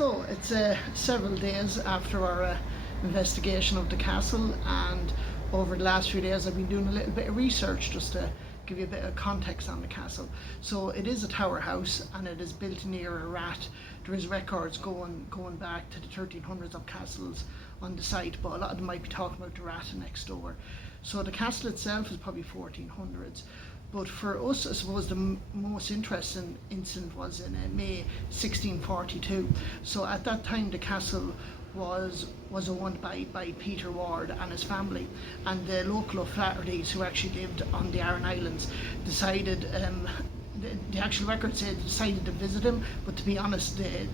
So it's several days after our investigation of the castle, and over the last few days I've been doing a little bit of research just to give you a bit of context on the castle. So it is a tower house and it is built near a rat. There is records going back to the 1300s of castles on the site, but a lot of them might be talking about the rat next door. So the castle itself is probably 1400s. But for us, I suppose the most interesting incident was in May 1642. So at that time, the castle was owned by Peter Ward and his family, and the local O'Flahertys, who actually lived on the Aran Islands, decided, the actual record said they decided to visit him, but to be honest, they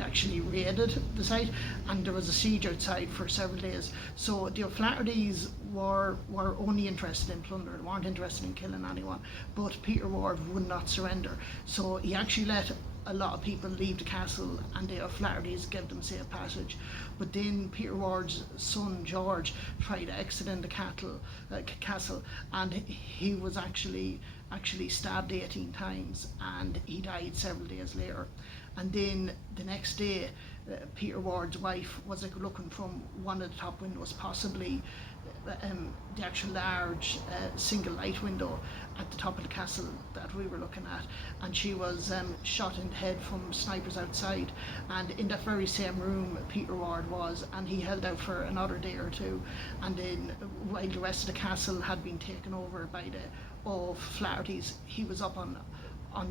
actually raided the site, and there was a siege outside for several days. So the O'Flahertys were only interested in plunder, they weren't interested in killing anyone, but Peter Ward would not surrender. So he actually let a lot of people leave the castle, and the O'Flahertys gave them safe passage. But then Peter Ward's son George tried to exit in the castle, and he was actually stabbed 18 times, and he died several days later. And then the next day, Peter Ward's wife was looking from one of the top windows, possibly the actual large single light window at the top of the castle that we were looking at, and she was shot in the head from snipers outside. And in that very same room Peter Ward was, and he held out for another day or two, and then while the rest of the castle had been taken over by the O'Flahertys, he was up on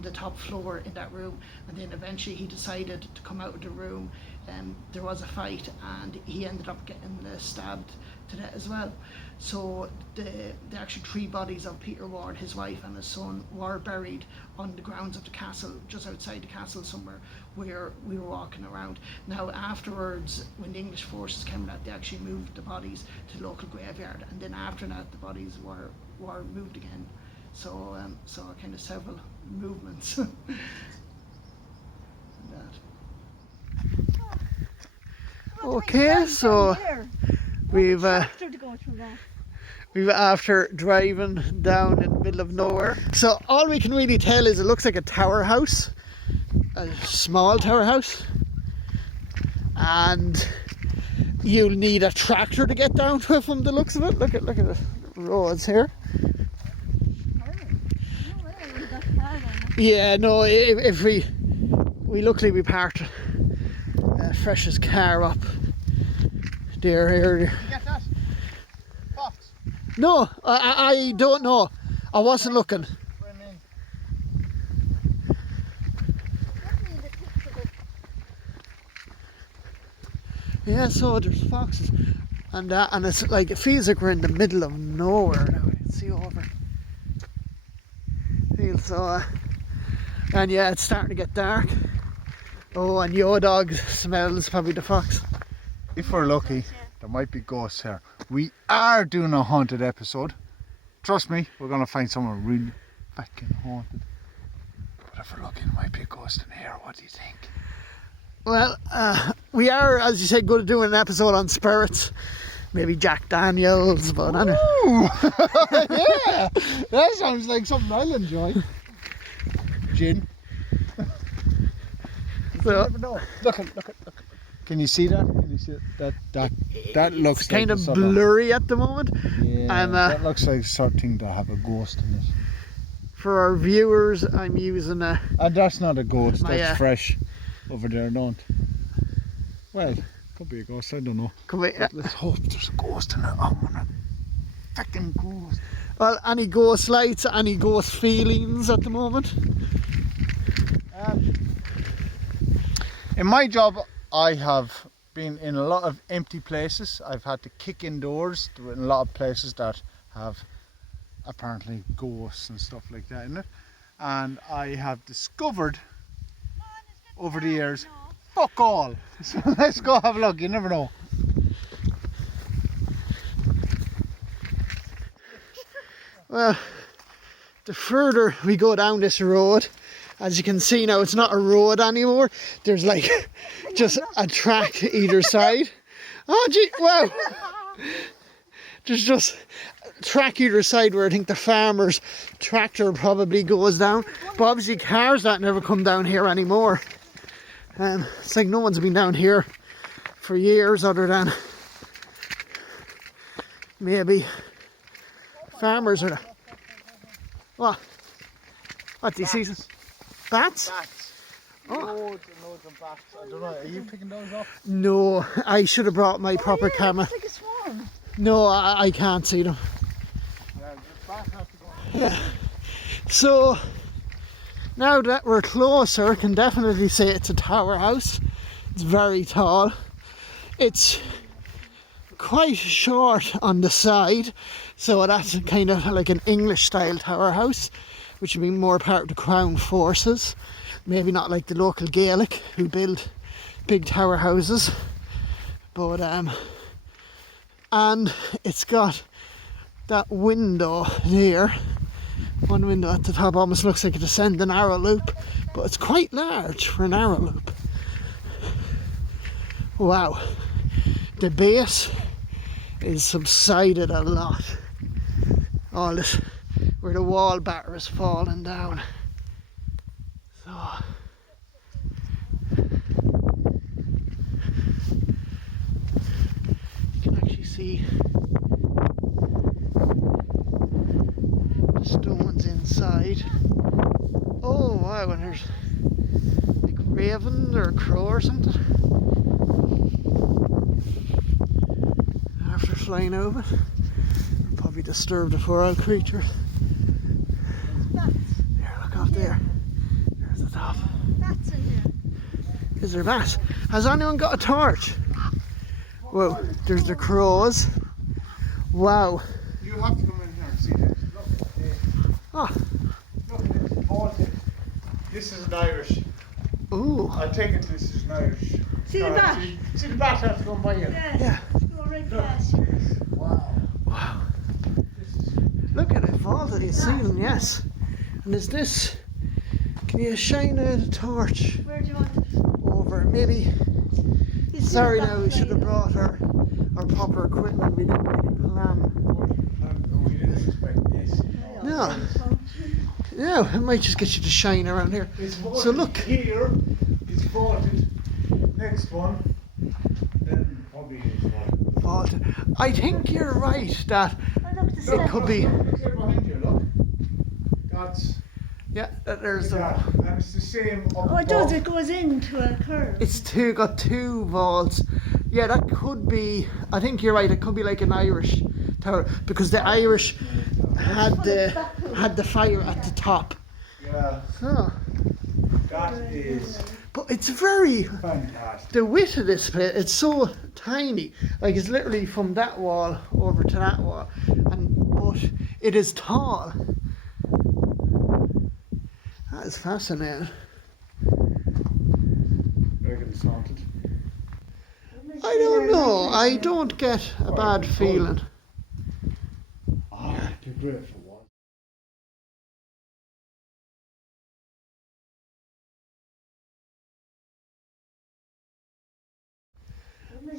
the top floor in that room. And then eventually he decided to come out of the room, and there was a fight, and he ended up getting stabbed to death as well. So the actual three bodies of Peter Ward, his wife and his son, were buried on the grounds of the castle, just outside the castle somewhere where we were walking around. Now afterwards, when the English forces came out, they actually moved the bodies to the local graveyard, and then after that the bodies were moved again. So kind of several movements. Okay, so we've after driving down in the middle of nowhere. So all we can really tell is it looks like a tower house, a small tower house, and you'll need a tractor to get down to it from the looks of it. Look at the roads here. Yeah, no, if we luckily we parked Fresh's car up there here. You get that? Fox? No, I don't know. I wasn't looking. Yeah, so there's foxes, and it's like, it feels like we're in the middle of nowhere now. You can see over. Feels so. And yeah, it's starting to get dark. Oh, and your dog smells probably the fox. If we're lucky, there might be ghosts here. We are doing a haunted episode. Trust me, we're going to find someone really fucking haunted. But if we're lucky, there might be a ghost in here. What do you think? Well, we are, as you said, going to do an episode on spirits. Maybe Jack Daniels, but I don't know. Yeah, that sounds like something I'll enjoy. Gin. So, You never know. Look. Can you see that? Can you see it? That looks kind like of blurry at the moment. Yeah, that looks like something to have a ghost in it. For our viewers, I'm using a... And that's not a ghost, that's Fresh over there, don't. Well, could be a ghost, I don't know. Let's hope there's a ghost in it. I want a fucking ghost. Well, any ghost lights, any ghost feelings at the moment? In my job, I have been in a lot of empty places. I've had to kick indoors in a lot of places that have apparently ghosts and stuff like that in it. And I have discovered over the years, fuck all. So let's go have a look, you never know. Well, the further we go down this road, as you can see now, it's not a road anymore. There's like just a track either side. Oh gee, wow. There's just a track either side where I think the farmer's tractor probably goes down. But obviously cars that never come down here anymore. It's like no one's been down here for years other than maybe farmers or what? What do you see? Bats? Bats. Oh. Loads and loads of bats. I don't know, are you picking those up? No, I should have brought my proper camera. It's like a swarm. No, I can't see them. Yeah, the bat has to go. Yeah. So now that we're closer, I can definitely say it's a tower house. It's very tall. It's quite short on the side, so that's kind of like an English style tower house, which would be more part of the Crown Forces. Maybe not like the local Gaelic who build big tower houses, but and it's got that window there. One window at the top almost looks like a descending arrow loop, but it's quite large for an arrow loop. Wow, the base is subsided a lot. All this where the wall batter is falling down. So you can actually see the stones inside. Oh wow, and there's like raven or a crow or something after flying over. Probably disturbed a feral creature. There, look up there. There's the top. Bats in here. Is there a bat? Has anyone got a torch? Whoa, there's the crows. Wow. You have to come in here and see this. Oh. Look at this vaulted. This is an Irish. Ooh. I take it this is an Irish. See the bat? See the bat has to go by you. Yes. Yeah. It's going right Look past. at this. Wow. Wow. This is Look at it vaulted, you see them, yes. And is this, can you shine a torch Where do you want it? over? Maybe, You see sorry the now, bat we should have flying brought our proper equipment. We didn't really plan. we didn't expect this. No. No, it might just get you to shine around here. It's vaulted So look. here. It's vaulted. Next one. Then probably this one. Vaulted. I think you're right that Oh, look, the it step. could be, Look here behind you. Look. That's. yeah, that there's Yeah, the, and it's the same up Oh, it does. above. It goes into a curve. it's got two vaults. Yeah, that could be, I think you're right, it could be like an Irish tower, because the Irish had the fire at the top. Yeah, Oh. that is But it's very, fantastic. the width of this place, it's so tiny. Like it's literally from that wall over to that wall. But it is tall. That is fascinating. Reckon it's haunted. I don't know. I don't get a bad feeling. Ah, too great for one.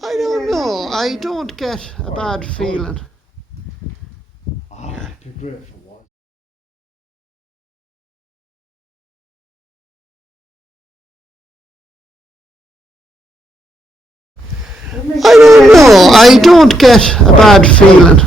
I don't know. I don't get a bad feeling. Ah, too great for one. I don't know. I don't get a bad feeling.